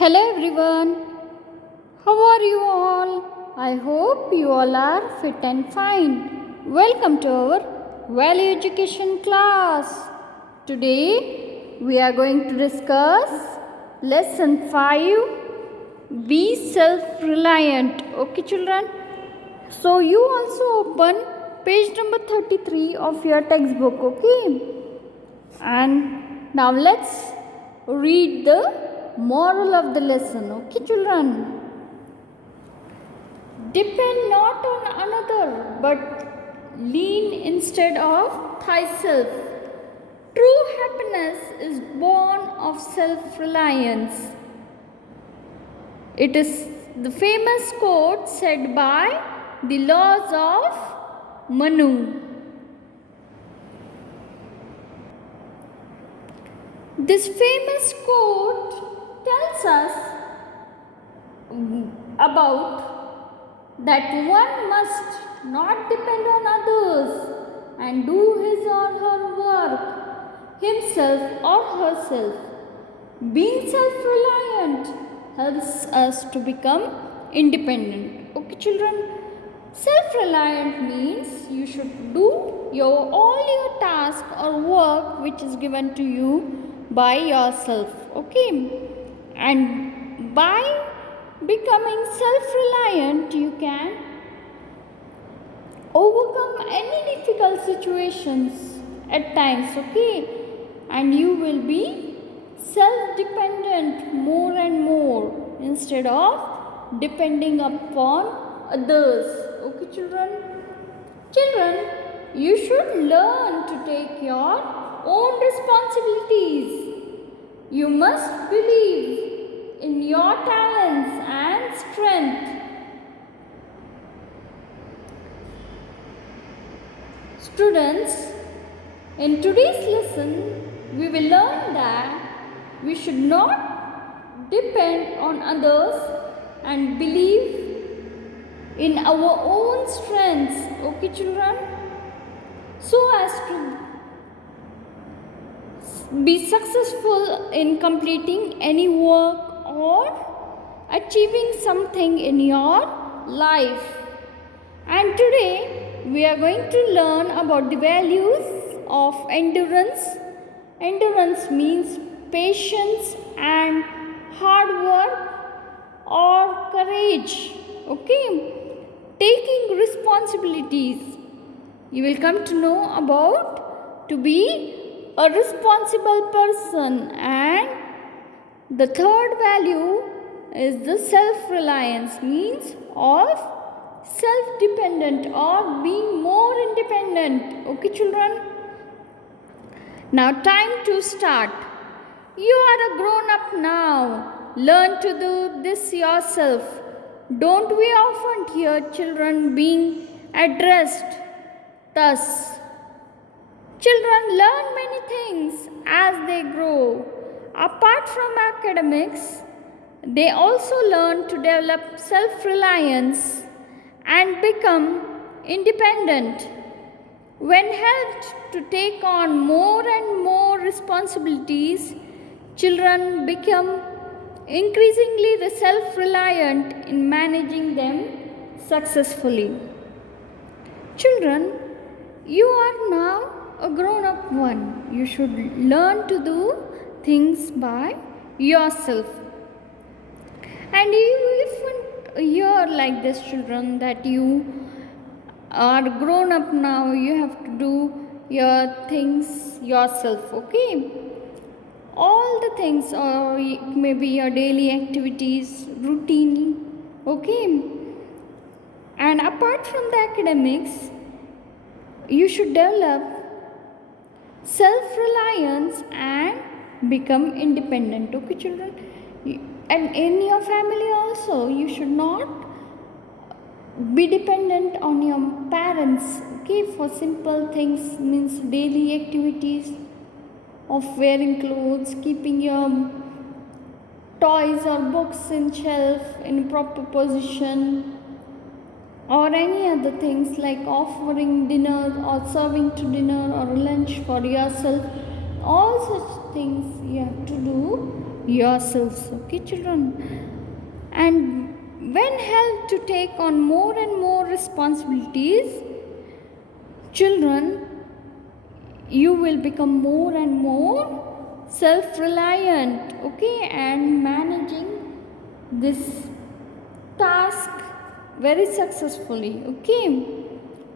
Hello everyone, how are you all? I hope you all are fit and fine. Welcome to our Value Education class. Today we are going to discuss lesson 5, Be Self-reliant. Okay children? So you also open page number 33 of your textbook, okay? And now let's read the moral of the lesson, okay children? Depend not on another, but lean instead of thyself. True happiness is born of self-reliance. It is the famous quote said by the laws of Manu. This famous quote tells us about that one must not depend on others and do his or her work himself or herself. Being self-reliant helps us to become independent. Okay children? Self-reliant means you should do all your task or work which is given to you by yourself, okay? And by becoming self-reliant, you can overcome any difficult situations at times, okay? And you will be self-dependent more and more instead of depending upon others, okay children? Children, you should learn to take your own responsibilities. You must believe in your talents and strength. Students, in today's lesson, we will learn that we should not depend on others and believe in our own strengths, okay children? So as to be successful in completing any work or achieving something in your life. And today we are going to learn about the values of endurance. Endurance means patience and hard work or courage, okay? Taking responsibilities. You will come to know about to be a responsible person. And the third value is the self-reliance, means of self-dependent or being more independent, okay children? Now time to start. You are a grown-up now. Learn to do this yourself. Don't we often hear children being addressed thus? Children learn many things as they grow. Apart from academics, they also learn to develop self-reliance and become independent. When helped to take on more and more responsibilities, children become increasingly self-reliant in managing them successfully. Children, you are now a grown-up one. You should learn to do things by yourself. And if you are like this children, that you are grown up now, you have to do your things yourself, okay? All the things, or maybe your daily activities, routine, okay? And apart from the academics, you should develop self-reliance and become independent, okay children? And in your family also, you should not be dependent on your parents, okay, for simple things, means daily activities of wearing clothes, keeping your toys or books in shelf in proper position, or any other things like offering dinner or serving to dinner or lunch for yourself. All such things you have to do yourselves. Okay, children? And when helped to take on more and more responsibilities, children, you will become more and more self-reliant, okay, and managing this task very successfully, okay.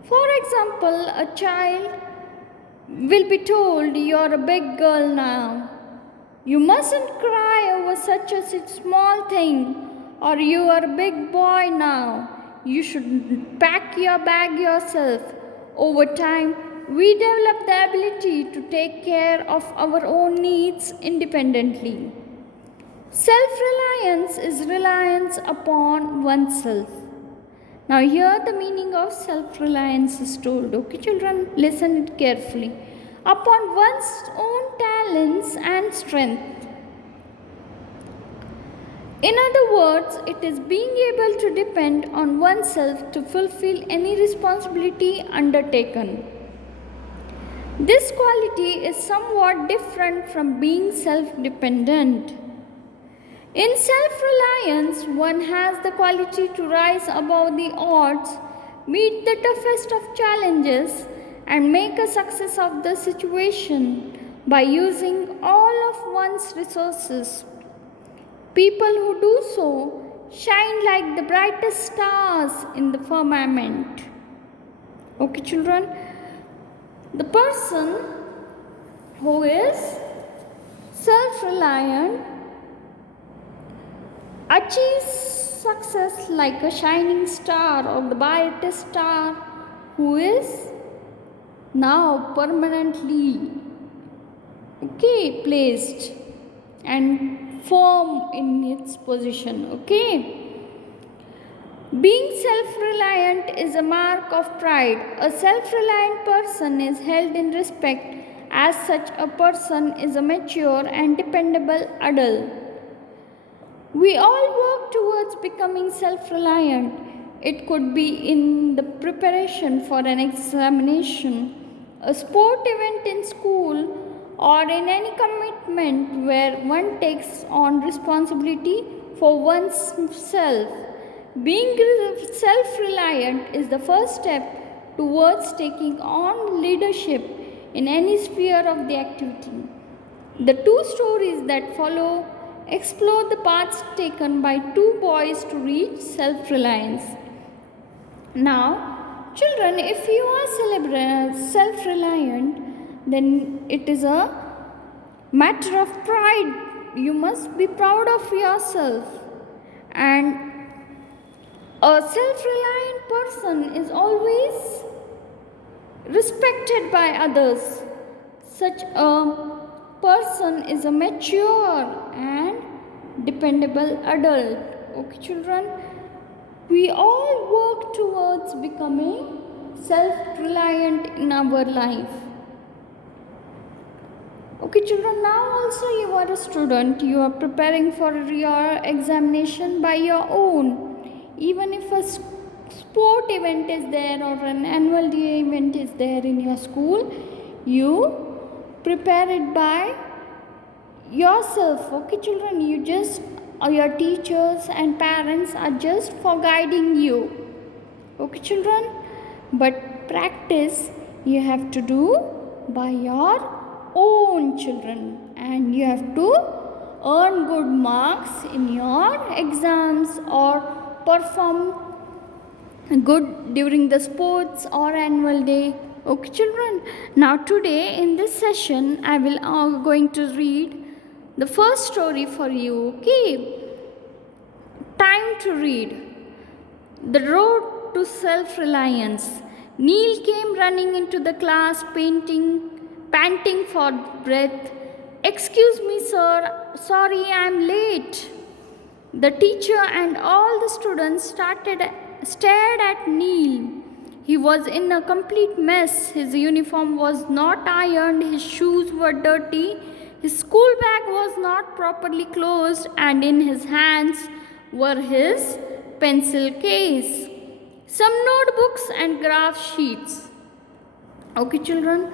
For example, a child will be told, you're a big girl now, you mustn't cry over such a small thing, or you are a big boy now, you should pack your bag yourself. Over time, we develop the ability to take care of our own needs independently. Self-reliance is reliance upon oneself. Now, here the meaning of self-reliance is told. Okay, children, listen it carefully. Upon one's own talents and strength. In other words, it is being able to depend on oneself to fulfill any responsibility undertaken. This quality is somewhat different from being self-dependent. In self-reliance, one has the quality to rise above the odds, meet the toughest of challenges, and make a success of the situation by using all of one's resources. People who do so shine like the brightest stars in the firmament. Okay, children? The person who is self-reliant achieves success like a shining star or the brightest star who is now permanently placed and firm in its position. Being self-reliant is a mark of pride. A self-reliant person is held in respect, as such a person is a mature and dependable adult. We all work towards becoming self-reliant. It could be in the preparation for an examination, a sport event in school, or in any commitment where one takes on responsibility for oneself. Being self-reliant is the first step towards taking on leadership in any sphere of the activity. The two stories that follow explore the paths taken by two boys to reach self-reliance. Now, children, if you are self-reliant, then it is a matter of pride. You must be proud of yourself. And a self-reliant person is always respected by others. Such a person is a mature and dependable adult. Okay, children? We all work towards becoming self-reliant in our life. Okay, children, now also you are a student. You are preparing for your examination by your own. Even if a sport event is there or an annual day event is there in your school, you prepare it by yourself. Okay, children, your teachers and parents are just for guiding you. Okay, children, but practice you have to do by your own, children, and you have to earn good marks in your exams or perform good during the sports or annual day. Okay, children. Now today in this session I will going to read the first story for you. Okay. Time to read. The road to self-reliance. Neil came running into the class panting for breath. "Excuse me, sir. Sorry, I'm late." The teacher and all the students stared at Neil. He was in a complete mess. His uniform was not ironed, his shoes were dirty, his school bag was not properly closed, and in his hands were his pencil case, some notebooks and graph sheets. Okay, children.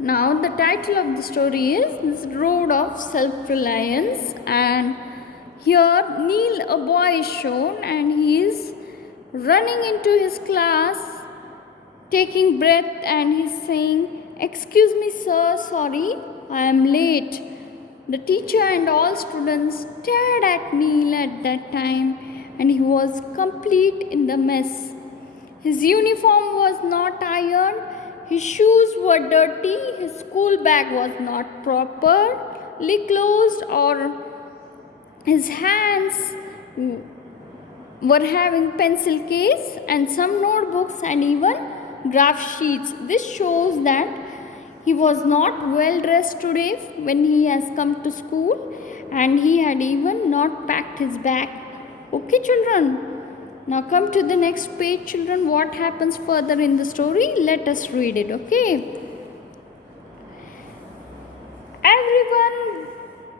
Now the title of the story is The Road of Self-reliance, and here Neil, a boy, is shown and he is running into his class, taking breath, and he's saying, "Excuse me sir, sorry, I am late." The teacher and all students stared at Neil at that time, and he was complete in the mess. His uniform was not ironed, his shoes were dirty, his school bag was not properly closed, or his hands were having pencil case and some notebooks and even graph sheets. This shows that he was not well dressed today when he has come to school, and he had even not packed his bag. Okay, children. Now come to the next page, children. What happens further in the story? Let us read it, okay?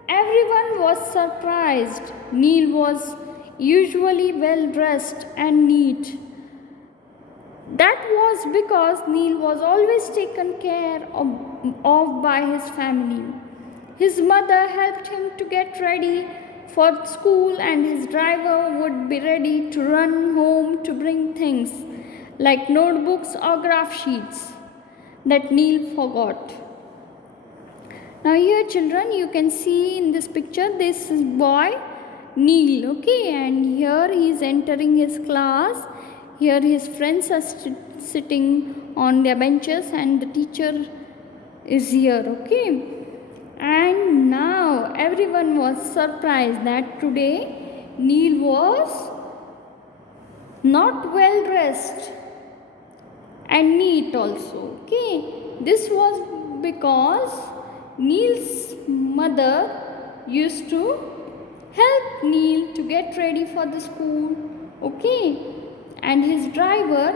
Everyone was surprised. Neil was usually well dressed and neat. That was because Neil was always taken care of by his family. His mother helped him to get ready for school, and his driver would be ready to run home to bring things like notebooks or graph sheets that Neil forgot. Now here, children, you can see in this picture, this is boy Neil, okay, and here he is entering his class. Here his friends are sitting on their benches and the teacher is here, okay. And now everyone was surprised that today Neil was not well dressed and neat also, okay. This was because Neil's mother used to help Neil to get ready for the school, okay. And his driver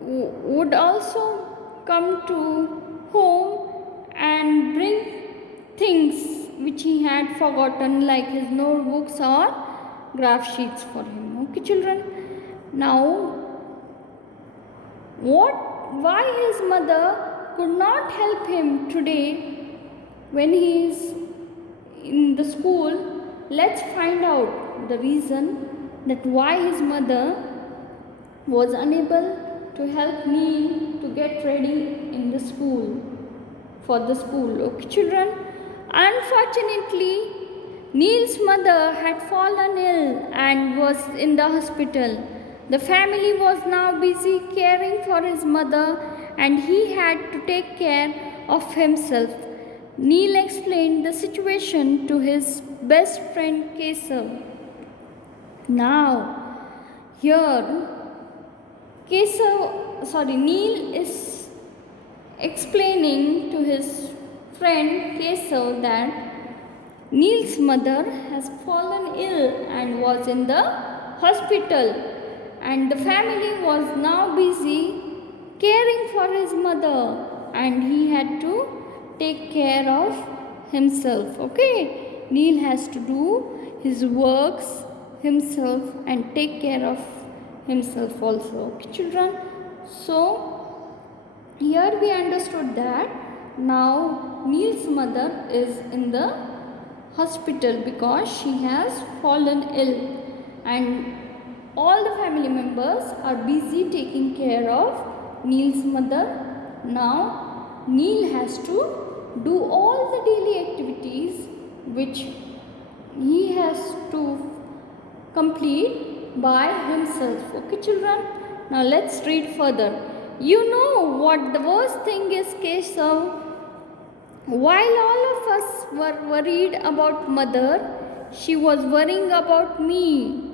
would also come to home and bring things which he had forgotten, like his notebooks or graph sheets for him. Okay, children. Now, why his mother could not help him today when he is in the school? Let's find out the reason that why his mother was unable to help Neil to get ready in the school, for the school. Okay, children. Unfortunately, Neil's mother had fallen ill and was in the hospital. The family was now busy caring for his mother, and he had to take care of himself. Neil explained the situation to his best friend Kesav. Now, here Neil is explaining to his friend Kesav that Neil's mother has fallen ill and was in the hospital, and the family was now busy caring for his mother, and he had to take care of himself. Okay, Neil has to do his works himself and take care of himself also. Okay, children. So here we understood that now Neil's mother is in the hospital because she has fallen ill, and all the family members are busy taking care of Neil's mother. Now Neil has to do all the daily activities which he has to complete by himself. Okay, children. Now let's read further. You know what the worst thing is, Kesav? While all of us were worried about mother, she was worrying about me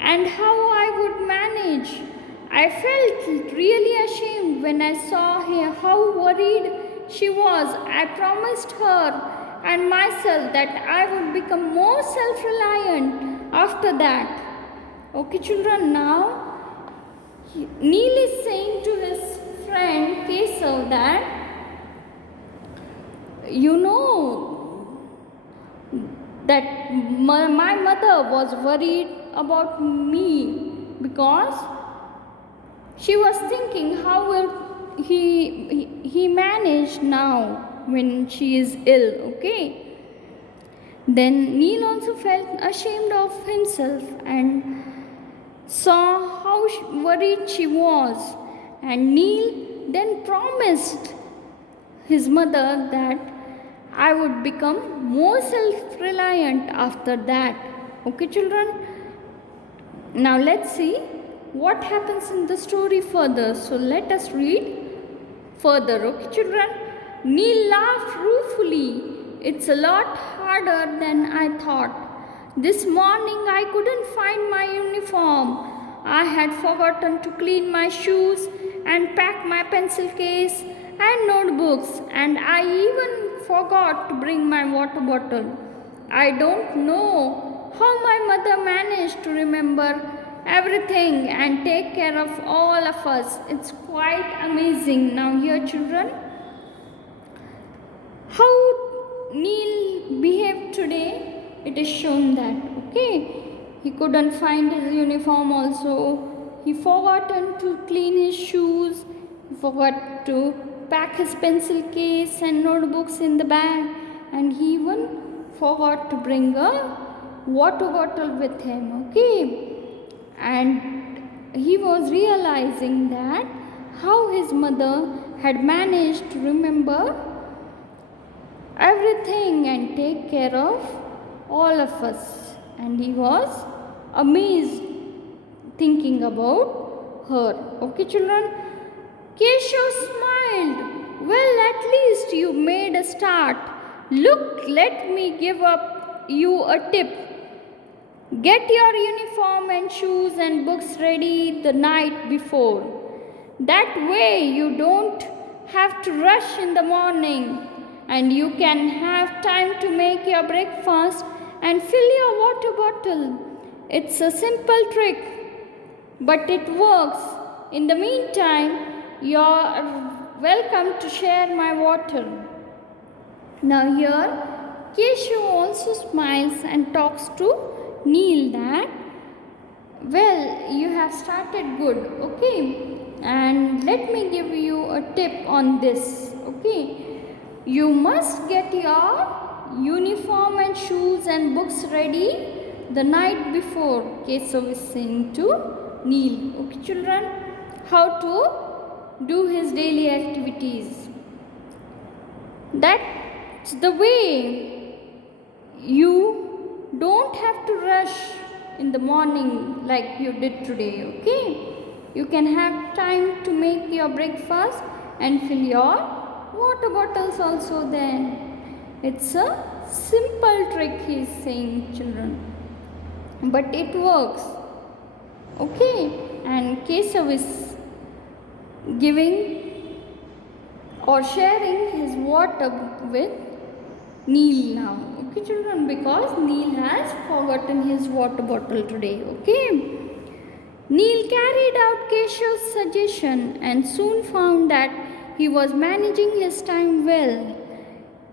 and how I would manage. I felt really ashamed when I saw her, how worried she was. I promised her and myself that I would become more self-reliant after that. Okay, children, now Neil is saying to his friend Kesav that, you know, that my mother was worried about me because she was thinking how will he managed now when she is ill. Okay, then Neil also felt ashamed of himself and saw how worried she was, and Neil then promised his mother that I would become more self-reliant after that. Okay, children, now let's see what happens in the story further. So let us read further. Okay, children. Neil laughed ruefully. It's a lot harder than I thought. This morning I couldn't find my uniform. I had forgotten to clean my shoes and pack my pencil case and notebooks, and I even forgot to bring my water bottle. I don't know how my mother managed to remember everything and take care of all of us. It's quite amazing. Now here, children, how Neil behaved today, it is shown that, okay, he couldn't find his uniform also, he forgotten to clean his shoes, he forgot to pack his pencil case and notebooks in the bag, and he even forgot to bring a water bottle with him. Okay, and he was realizing that how his mother had managed to remember everything and take care of all of us, and he was amazed thinking about her. Okay, children, Keshav smiled. Well, at least you made a start. Look, let me give up you a tip. Get your uniform and shoes and books ready the night before. That way you don't have to rush in the morning, and you can have time to make your breakfast and fill your water bottle. It's a simple trick, but it works. In the meantime, you're welcome to share my water. Now here, Keshav also smiles and talks to Neil that, well, you have started good, okay, and let me give you a tip on this. Okay, you must get your uniform and shoes and books ready the night before, Keshav is saying to Neil. Okay, children, how to do his daily activities. That's the way. You don't have to rush in the morning like you did today. Okay, you can have time to make your breakfast and fill your water bottles also. Then it's a simple trick, he is saying, children, but it works. Okay, and Keshav is giving or sharing his water with Neil now. Okay, children, because Neil has forgotten his water bottle today. Okay, Neil carried out Keshav's suggestion and soon found that he was managing his time well.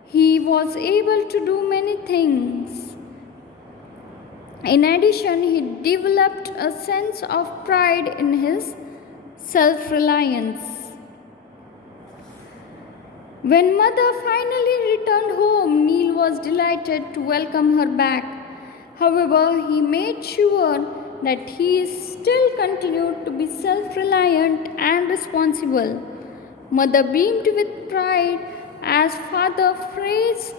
He was able to do many things. In addition, he developed a sense of pride in his self-reliance. When mother finally returned home, Neil was delighted to welcome her back. However, he made sure that he still continued to be self-reliant and responsible. Mother beamed with pride as father praised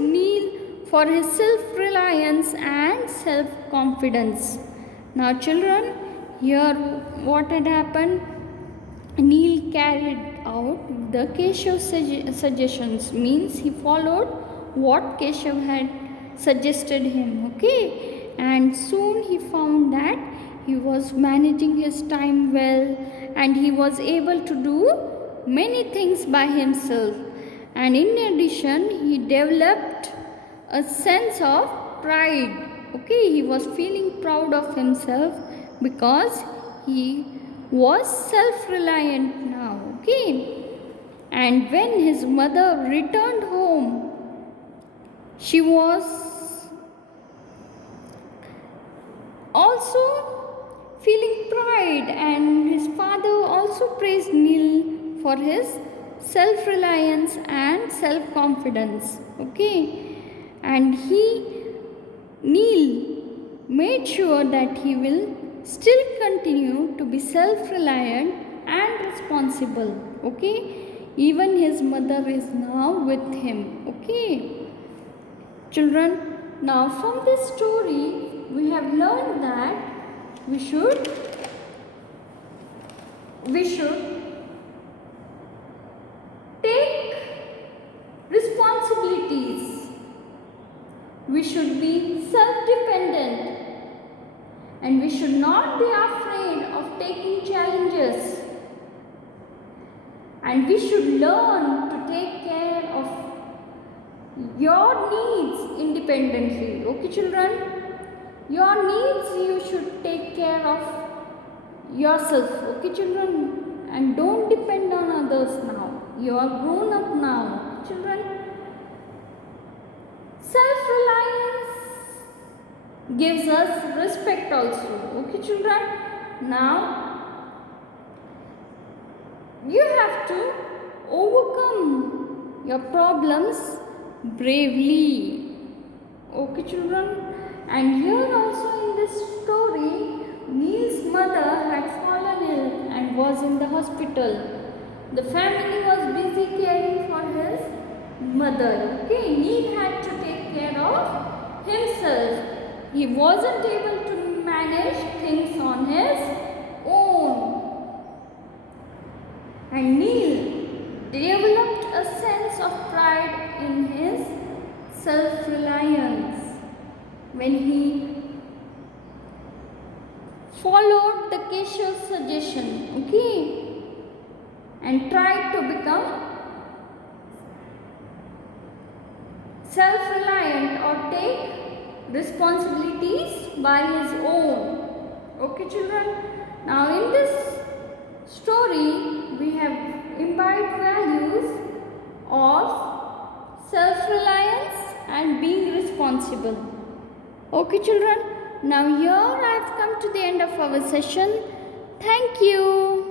Neil for his self-reliance and self-confidence. Now, children, here what had happened? Neil carried out the Keshav suggestions, means he followed what Keshav had suggested him. Okay, and soon he found that he was managing his time well and he was able to do many things by himself. And in addition, he developed a sense of pride. Okay, he was feeling proud of himself because he was self-reliant now. Okay, and when his mother returned home, she was also feeling pride cried, and his father also praised Neil for his self-reliance and self-confidence. Okay, and Neil made sure that he will still continue to be self-reliant and responsible. Okay, even his mother is now with him. Okay, children, now from this story we have learned that we should take responsibilities. We should be self-dependent, and we should not be afraid of taking challenges, and we should learn to take care of your needs independently. Okay, children? Your needs you should take care of yourself. Okay, children? And don't depend on others now. You are grown up now. Children, self-reliance gives us respect also. Okay, children? Now, you have to overcome your problems bravely. Okay, children? And here also in this story, Neil's mother had fallen ill and was in the hospital. The family was busy caring for his mother. Okay, Neil had to take care of himself. He wasn't able to manage things on his own. And Neil developed a sense of pride in his self-reliance when he followed the Keshav's suggestion, okay, and tried to become self-reliant or take responsibilities by his own. Okay, children? Now in this story, we have imbibed values of self-reliance and being responsible. Okay, children? Now here I have come to the end of our session. Thank you.